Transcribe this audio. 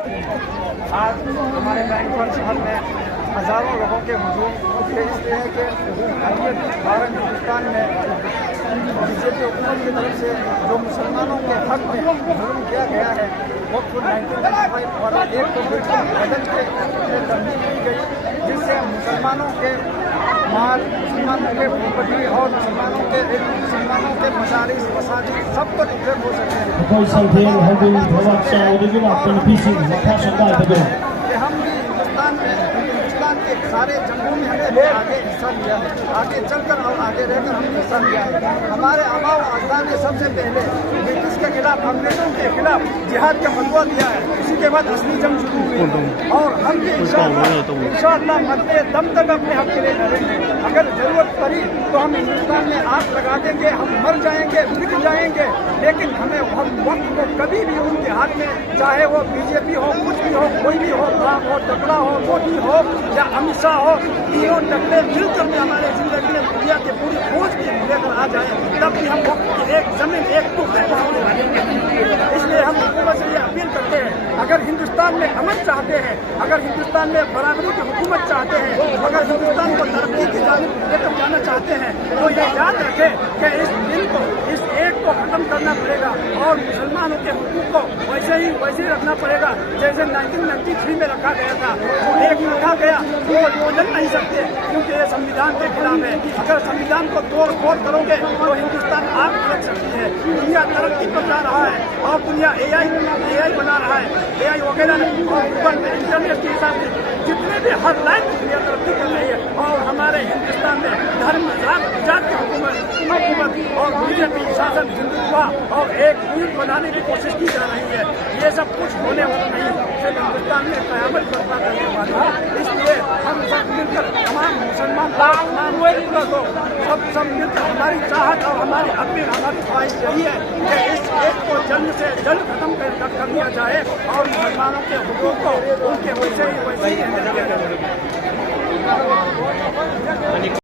आज हमारे बैंकपुर शहर में हज़ारों लोगों के हुजूम इसलिए है कि भारत हिंदुस्तान में बीजेपी हुकूमत की तरफ से जो मुसलमानों के हक में जुल्म किया गया है वो खुद 1995 वाला एक को बिल्कुल बदल के तब्दील की गई, जिससे मुसलमानों के माल, मुसलमानों के प्रॉपर्टी और मुसलमानों के मसाजिद सब पर इज्जत हो सके कि हम भी हिंदुस्तान के सारे जंगों में हमने आगे हिस्सा लिया है, आगे चलकर और आगे रहकर हमने हिस्सा लिया है। हमारे आबा व अजदाद ने सबसे पहले ब्रिटिश के खिलाफ, अंग्रेजों के खिलाफ जिहाद का फतवा दिया है, उसी के बाद असली जंग शुरू हुई है और हम भी इंशाअल्लाह मरते दम तक अपने हक के लिए लड़ेंगे। अगर जरूरत पड़ी तो हम हिंदुस्तान में आग लगा देंगे, हम मर जाएंगे, बिक जाएंगे, लेकिन हम वक्त को कभी भी उनके हाथ में, चाहे वो बीजेपी हो, कुछ भी हो, कोई भी हो, राम हो, टकरा हो, मोदी हो या अमित शाह हो, तीनों टकरे मिलकर के हमारे जिंदगी में दुनिया के पूरी खोज की लेकर आ जाए, तब भी हम वक्त की एक जमीन, एक टुकड़े को हमने लगेंगे। इसलिए हम हुकूमत से ये अपील करते हैं, अगर हिंदुस्तान में अमन चाहते हैं, अगर हिंदुस्तान में बराबरी की हुकूमत चाहते हैं, अगर हिंदुस्तान को तरक्की की जानिब लेकर जाना चाहते हैं, तो ये याद रखें कि इस दिन को, इस एक को खत्म करना पड़ेगा और मुसलमानों के हुकूक को वैसे ही रखना पड़ेगा जैसे 1993 में रखा गया था। वो एक रखा गया वो बदल नहीं सकते, क्योंकि ये संविधान के खिलाफ है। अगर संविधान को तोड़ फोड़ करोगे तो हिंदुस्तान आग लग सकती है। दुनिया तरक्की पर जा रहा है और दुनिया AI बना रहा है, AI वगैरह और गूगल पे, इंटरनेट के हिसाब से जितने भी हर लाइन दुनिया तरक्की कर रही है और हमारे हिंदुस्तान में धर्म जात की हुकूमत और बीजेपी शासन हिंदुत्व और एक यूनिट बनाने की कोशिश की जा रही है। ये सब कुछ होने वाला नहीं, सिर्फ हिंदुस्तान में कयामत बर्पा करने वाला। इसलिए हम सब मिलकर, तमाम मुसलमान को सब मिलकर, हमारी चाहत और हमारी अपील, हमारी ख्वाहिश यही है कि इस एक को जल्द से जल्द खत्म कर दिया जाए और मुसलमानों के हुकूक को उनके वैसे ही